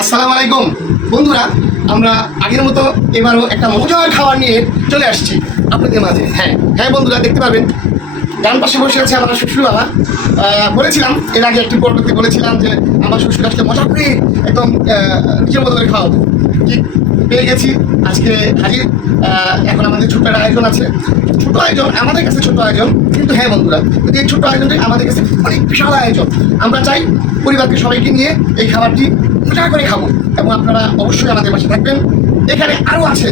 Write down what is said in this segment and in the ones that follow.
আসসালামু আলাইকুম বন্ধুরা, আমরা আগের মতো এবারও একটা মজার খাবার নিয়ে চলে আসছি আপনাদের মাঝে। হ্যাঁ বন্ধুরা, দেখতে পাবেন ডান পাশে বসে আছে আমার শ্বশুর বাবা। বলেছিলাম এর আগে একটি পর্বতে বলেছিলাম যে আমার শ্বশুর আসলে মজা করে একদম নিজের মতো করে খাওয়াবো। ঠিক পেয়ে গেছি, আজকে হাজির। এখন আমাদের ছোট্ট একটা আয়োজন আছে, ছোট আয়োজন আমাদের কাছে, ছোট আয়োজন কিন্তু হ্যাঁ বন্ধুরা, কিন্তু এই ছোট্ট আয়োজনটাই আমাদের কাছে অনেক বিশাল আয়োজন। আমরা চাই পরিবারকে সবাইকে নিয়ে এই খাবারটি মজা করে খাবো এবং আপনারা অবশ্যই আমাদের পাশে থাকবেন। এখানে আরও আছে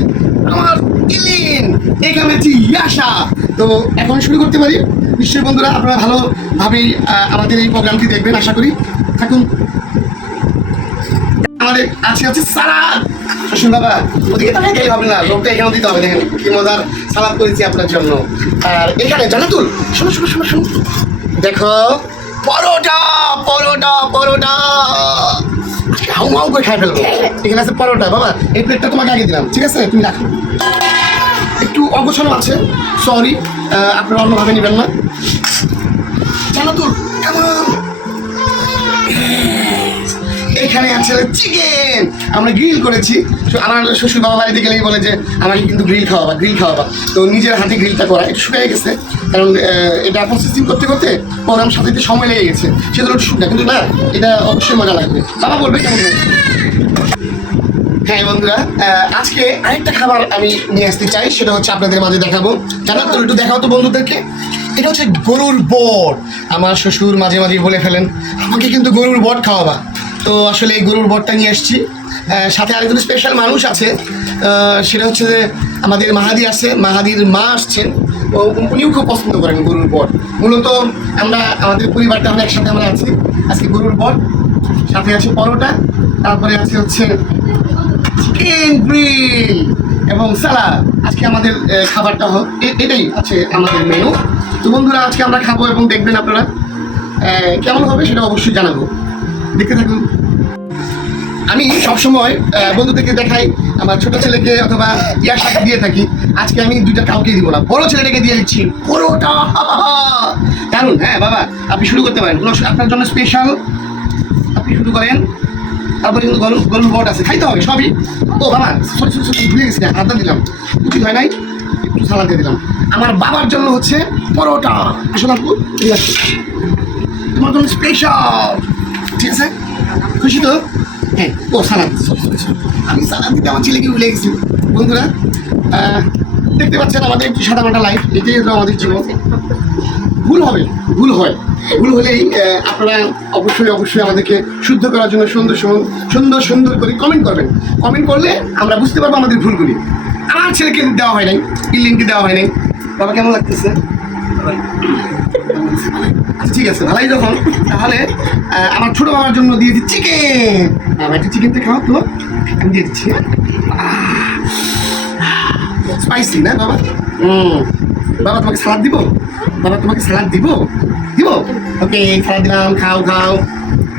আমার ইলিন, এখানে আছে ইয়াশা। তো এখন শুরু করতে পারি। নিশ্চয়ই বন্ধুরা আপনারা ভালোভাবেই আমাদের এই প্রোগ্রামটি দেখবেন, আশা করি। থাকুন। আমাদের আছে সালাদ। শ্বশুর বাবা ওদিকে তাকাইলেই হবে না, লোকটা এখানে দিতে হবে। দেখেন কি মজার সালাদ করেছি আপনার জন্য। আর এখানে জান্নাতুল, শোনো দেখো, পরোটা পরোটা পরোটা হাউ মাউ করে খাই ফেলবো। এখানে আছে পরোটা। বাবা এই প্লেটটা তোমাকে আগে দিলাম, ঠিক আছে? তুমি রাখো। একটু অগোছানো আছে, সরি, আপনারা অন্যভাবে নেবেন না। জান্নাতুল কেমন? এখানে আছে চিকেন, আমরা গ্রিল করেছি। আমার শ্বশুর বাবা বাড়িতে গেলেই বলে যে আমাকে কিন্তু গ্রিল খাওয়াবা। তো নিজের হাতে গ্রিলটা করা একটু শুকিয়ে গেছে, কারণ এটা প্রসেসিং করতে করতে প্রোগ্রাম সাথে সময় লেগে গেছে, সেগুলো একটু শুকনা, কিন্তু না এটা অবশ্যই মজা লাগবে। বাবা বলবে কেমন হয়েছে। হ্যাঁ বন্ধুরা, আজকে আরেকটা খাবার আমি নিয়ে আসতে চাই, সেটা হচ্ছে আপনাদের মাঝে দেখাবো। জানো তো, একটু দেখাও তো বন্ধুদেরকে। এটা হচ্ছে গরুর বট। আমার শ্বশুর মাঝে বলে ফেলেন আমাকে কিন্তু গরুর বট খাওয়াবা। তো আসলে এই গরুর বটটা নিয়ে আসছি। সাথে আরেকজন স্পেশাল মানুষ আছে, সেটা হচ্ছে যে আমাদের মাহাদি আছে, মাহাদির মা আসছেন। উনিও খুব পছন্দ করেন গরুর বট। মূলত আমাদের পরিবারটা আমরা একসাথে আমরা আছি। আজকে গরুর বট, সাথে আছে পরোটা, তারপরে হচ্ছে চিকেন গ্রিল এবং সালাদ। আজকে আমাদের খাবারটা এটাই আছে আমাদের মেনু। তো বন্ধুরা আজকে আমরা খাবো এবং দেখবেন আপনারা কেমন হবে সেটা অবশ্যই জানাবো। দেখতে থাকুন। আমি সবসময় বন্ধুদেরকে দেখাই, আমার ছোট ছেলেকে অথবা ইয়াশাকে দিয়ে থাকি। আজকে আমি দুইটা কাউকে দিব না, বড় ছেলেটাকে দিয়ে দিচ্ছি পরোটা। কারণ হ্যাঁ বাবা, আপনি শুরু করতে পারেন, আপনার জন্য স্পেশাল। আপনি শুরু করেন, তারপরে কিন্তু গরুর বট আছে, খাইতে হবে সবই। ও বাবা সরি ভুলে গেছি, আদা দিলাম, উচিত হয় নাই, একটু সালাদ দিয়ে দিলাম। আমার বাবার জন্য হচ্ছে পরোটা। আসলে আপু ঠিক আছে, তোমার জন্য স্পেশাল, ঠিক আছে? খুশি তো? হ্যাঁ। ও সালাদ, আমি সালাদ দিতে আমার ছেলেকে ভুলে গেছি। বন্ধুরা দেখতে পাচ্ছেন আমাদের একটু সাদামাটা লাইফ, এটাই হলো আমাদের জীবন। ভুল হলেই আপনারা অবশ্যই আমাদেরকে শুদ্ধ করার জন্য সুন্দর করে কমেন্ট করবেন। কমেন্ট করলে আমরা বুঝতে পারবো আমাদের ভুলগুলি। আমার ছেলেকে দেওয়া হয় নাই, লিঙ্কটি দেওয়া হয় নাই। বাবা কেমন লাগতেছে? আচ্ছা ঠিক আছে, ভালোই যখন, তাহলে আমার ছোট বাবার জন্য দিয়ে দিচ্ছি চিকেন। বাবা একটু চিকেনটা খাওয়া তো, আমি দিয়ে দিচ্ছি। স্পাইসি না বাবা? বাবা তোমাকে সালাদ দিব? ওকে, সালাদ দিলাম, খাও।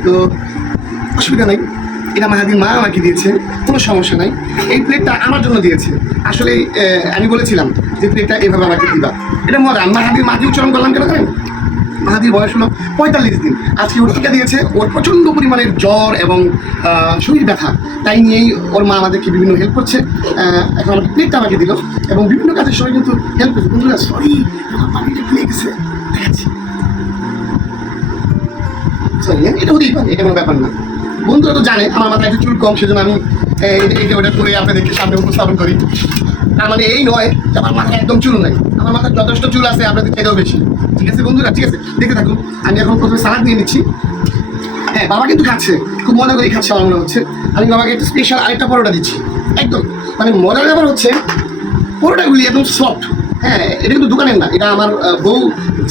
তো অসুবিধা নাই, এটা মাহাদির মা আমাকে দিয়েছে, কোনো সমস্যা নাই। এই প্লেটটা আমার জন্য দিয়েছে। আসলে আমি বলেছিলাম যে প্লেটটা এভাবে আমাকে দিবা, এটা মজা। মাহাদির মাকে উচ্চারণ করলাম কেন জানেন? মাহাদির বয়স হলো 45 দিন। আজকে ওর টিকা দিয়েছে। ওর প্রচণ্ড পরিমাণের জ্বর এবং শরীর ব্যথা, তাই নিয়েই ওর মা আমাদেরকে বিভিন্ন হেল্প করছে। এখন আমাকে প্লেটটা আমাকে দিল এবং বিভিন্ন কাজের সময় কিন্তু হেল্প করছে। বন্ধুরা সরি, আমার পানিটা ভুলে গেছে, দেখাচ্ছি। সরি, এটা হতেই পারে, এটা কোনো ব্যাপার না। বন্ধুরা তো জানে আমার মাথায় একটু চুল কম, সেজন্য আমি এটা ওটা করে আপনাদেরকে সামনে উপস্থাপন করি। তার মানে এই নয় যে আমার মাথায় একদম চুল নাই, আমার মাথায় যথেষ্ট চুল আছে, আপনাদের থেকেও বেশি। ঠিক আছে বন্ধুরা, ঠিক আছে, দেখতে থাকুন। আমি এখন প্রথমে সালাদ নিয়ে নিচ্ছি। হ্যাঁ, বাবা কিন্তু খাচ্ছে, খুব মজা করে খাচ্ছে আমার মনে হচ্ছে। আমি বাবাকে একটা স্পেশাল আরেকটা পরোটা দিচ্ছি। একদম মানে মজার ব্যাপার হচ্ছে পরোটাগুলি একদম সফট। হ্যাঁ, এটা কিন্তু দোকানের না, এটা আমার বউ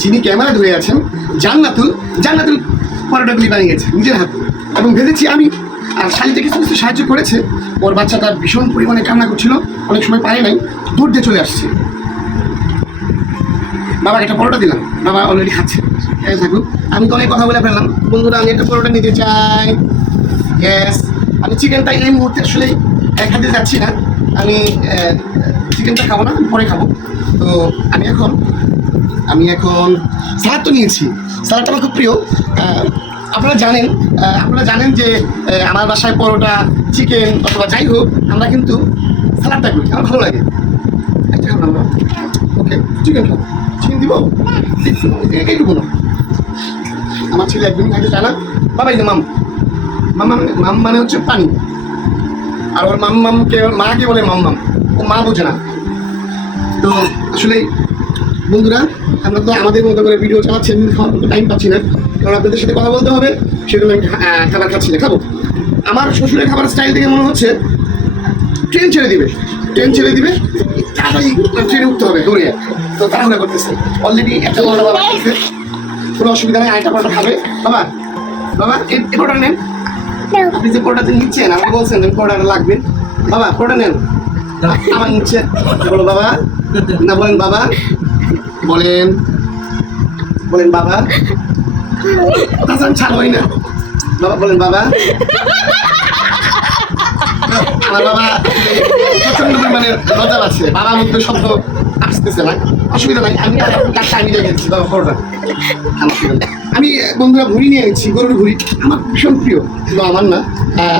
যিনি ক্যামেরা ধরে আছেন, জান্নাতুল পরোটাগুলি বানিয়েছে নিজের হাতে এবং ভেজেছি আমি। আর শাড়িতে কিছু সাহায্য করেছে। ওর বাচ্চাটা ভীষণ পরিমাণে কান্না করছিল, অনেক সময় পারে নাই, দূর দিয়ে চলে আসছে। বাবাকে একটা পরোটা দিলাম, বাবা অলরেডি খাচ্ছে। থাকুক, আমি তো অনেক কথা বলে ফেললাম। বন্ধুরা আমি একটা পরোটা নিতে চাই। ইয়েস, আমি চিকেনটা এই মুহূর্তে আসলে খাতে যাচ্ছি না, আমি চিকেনটা খাবো না, পরে খাবো। তো আমি এখন সালাদ তো নিয়েছি, সালাদটা আমার খুব প্রিয়। আপনারা জানেন যে আমার বাসায় পরোটা চিকেন অথবা যাই হোক আমরা কিন্তু সালাদটা করি, আমার ভালো লাগে। ওকে চিকেন খাবো, চিকেন দিব এইটুকু না। আমার ছেলে একদমই খাইতে চায় না। বাবা এই যে মাম মানে হচ্ছে পানি, আর ওর মাকে বলে মাম, ও মা বোঝে না। তো আসলে বন্ধুরা আমরা তো আমাদের মতো করে ভিডিও চালাচ্ছি, টাইম পাচ্ছি না, কারণ আপনাদের সাথে কথা বলতে হবে, সেজন্য আমি খাবার খাচ্ছি না, খাবো। আমার শ্বশুরের খাবার স্টাইল থেকে মনে হচ্ছে ট্রেন ছেড়ে দিবে তাড়াতাড়ি ট্রেনে উঠতে হবে দৌড়িয়ে। তো তাড়াহুড়া করতেছে, অলরেডি একটা বড় বাবা আসতেছে, কোনো অসুবিধা নেই, আরেকটা পরোটা খাবে। বাবা এই পরোটা নেন, আপনি যে পরোটাতে নিচ্ছেন আমাকে বলছেন পরোটাটা লাগবে, বাবা পরোটা নেন। আমার নিচ্ছে বলো বাবা, না বলেন বাবা, বলেন বাবা, তাছাড়া ছাড়বই না, বাবা বলেন বাবা। আমার বাবা প্রচন্ড পরিমাণে লজ্জা আছে, বাবার মধ্যে শব্দ আসতেছে না, অসুবিধা নাই, আমি গেছি বাবা পরোটা। আমি বন্ধুরা ভুড়ি নিয়ে গেছি, গরুর ভুড়ি আমার ভীষণ প্রিয়, কিন্তু আমার না,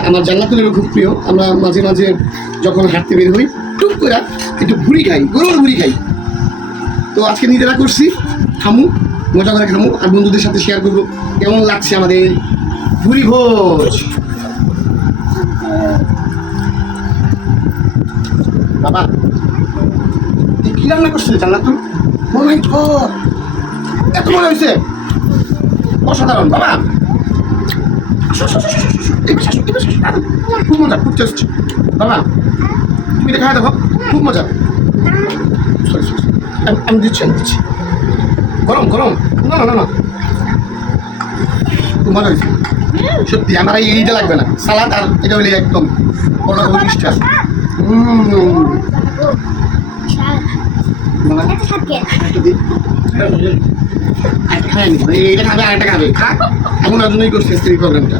আমার জান্নাতুলেরও খুব প্রিয়। আমরা মাঝে মাঝে যখন হাঁটতে বের হই টুক করে একটু ভুড়ি খাই, গরুর ভুড়ি খাই। তো আজকে নিজেরা করছি, খামু, মজা করে খামু, আর বন্ধুদের সাথে শেয়ার করবো কেমন লাগছে আমাদের ভুড়ি ভোজ। বাবা কি রান্না করছিলে জান্নাতুল? ও মাই গড, এত মনে হয়েছে, অসাধারণ। বাবা খুব মজা, খুব টেস্ট। বাবা তুমি এটা খাই দেখো, খুব মজা। আমি দিচ্ছি গরম না খুব মজা হয়েছে সত্যি। আমার এইটা লাগবে না, সালাদ আর এটা হলে একদম বড় মিষ্টি আছে। এইটা খাবে আরেকটা খাবে, এমন জন্যই করছে স্ত্রী প্রোগ্রামটা।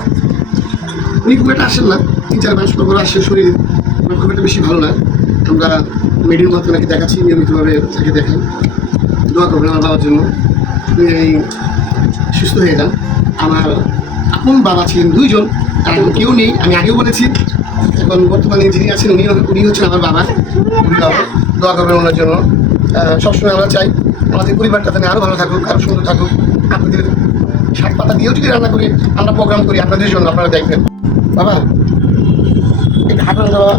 উনি খুব একটা আসেন না, 3-4 মাস পর আসে, শরীর খুব একটা বেশি ভালো না। আমরা মেডির মতো নাকি দেখাচ্ছি, নিয়মিতভাবে তাকে দেখাই। দোয়া করবেন আমার বাবার জন্য, এই সুস্থ হয়ে যান। আমার আপন বাবা ছিলেন 2 জন, আর এখন কেউ নেই, আমি আগেও বলেছি। এখন বর্তমানে যিনি আছেন উনি হচ্ছেন আমার বাবা। দোয়া করবেন ওনার জন্য। সবসময় আমরা চাই আমাদের পরিবারটা যেন আরও ভালো থাকুক, আরও সুন্দর থাকুক। আপনাদের শাক পাতা দিয়েও যদি রান্না করি, আমরা প্রোগ্রাম করি আপনাদের জন্য, আপনারা দেখবেন। বাবা এটা হাঁটান বাবা,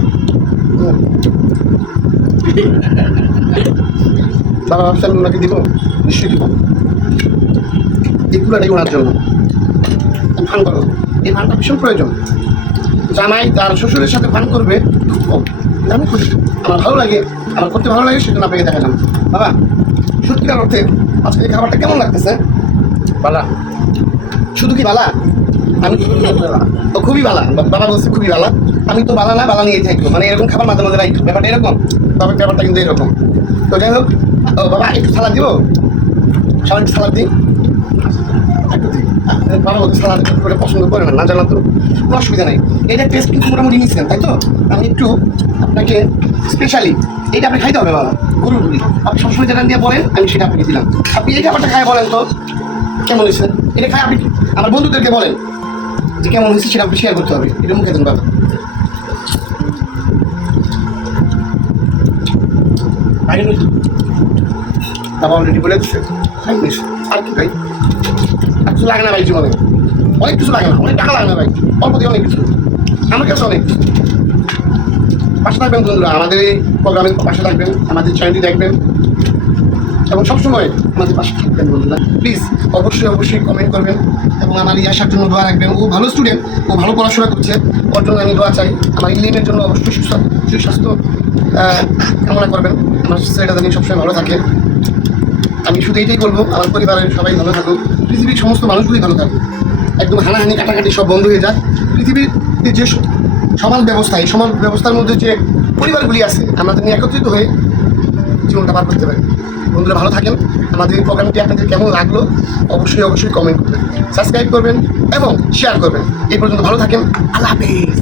বাবা ভাবছেন ওনাকে দিব, নিশ্চয়ই দিব। এই পুরাটাই ওনার জন্য। ফান করো, এই ফানটা ভীষণ প্রয়োজন। জামাই তার শ্বশুরের সাথে ফান করবে, আমি খুশি, আমার ভালো লাগে, আমার করতে ভালো লাগে, সেজন্য আপনাকে দেখালাম। বাবা সত্যিকার অর্থে আজকে এই খাবারটা কেমন লাগতেছে? বালা, শুধু কি বালা? আমি খুবই বালা, বাবা বলছে খুবই বালা। আমি তো বালা না, বালা নিয়ে থাকবো, মানে এরকম খাবার মাঝে মাঝে রাখবো, ব্যাপারটা এরকম। বাবার ব্যাপারটা কিন্তু এরকম। তো যাই হোক, বাবা একটু সালাদ দিব, সবাই একটু সালাদ দিই। বাবা বলতে সালাদ করে পছন্দ করে না, জানা তো কোনো অসুবিধা নেই। এটা টেস্ট কিন্তু মোটামুটি নিচ্ছেন, তাই তো? আমি একটু আপনাকে স্পেশালি এইটা আপনি খাইতে হবে বাবা, গরুর ভুড়ি। আপনি সবসময় যেটা দিয়ে বলেন আমি সেটা আপনাকে দিলাম। আপনি এই খাবারটা খাই বলেন তো কেমন হয়েছে, এটা খাই আপনি আমার বন্ধুদেরকে বলেন যে কেমন হয়েছে, সেটা আপনি শেয়ার করতে হবে। এটা মুখে দেন বাবা। বাবা অলরেডি বলে দিচ্ছে খাই নিস, আর কি খাই, আর কিছু লাগে না ভাই জীবনে, অনেক কিছু লাগে না, অনেক টাকা লাগে না ভাই, অল্প দিয়ে অনেক কিছু, আমার কাছে অনেক। পাশে থাকবেন বন্ধুরা, আমাদের এই প্রোগ্রামের পাশে থাকবেন, আমাদের চ্যানেলটি দেখবেন এবং সবসময় আমাদের পাশে থাকবেন বন্ধুরা। প্লিজ অবশ্যই কমেন্ট করবেন এবং আমার এই আসার জন্য দোয়া রাখবেন। ও ভালো স্টুডেন্ট, ও ভালো পড়াশোনা করছে, ওর জন্য আমি দোয়া চাই। আমার ইলিমের জন্য অবশ্যই সুস্বাস্থ্য কামনা করবেন, আমার ছেলেটা জানি সবসময় ভালো থাকে। আমি শুধু এইটাই বলবো, আমার পরিবারের সবাই ভালো থাকুক, পৃথিবীর সমস্ত মানুষগুলি ভালো থাকুক, একদম হানাহানি কাটাকাটি সব বন্ধ হয়ে যাক। পৃথিবীর যে সমাজ ব্যবস্থা, এই সমাজ ব্যবস্থার মধ্যে যে পরিবারগুলি আছে, আমরা নিয়ে একত্রিত হয়ে জীবনটা পার করতে পারি। বন্ধুরা ভালো থাকেন। আমাদের এই প্রোগ্রামটি আপনাদের কেমন লাগলো অবশ্যই কমেন্ট করবেন, সাবস্ক্রাইব করবেন এবং শেয়ার করবেন। এই পর্যন্ত ভালো থাকেন, আল্লাহ হাফেজ।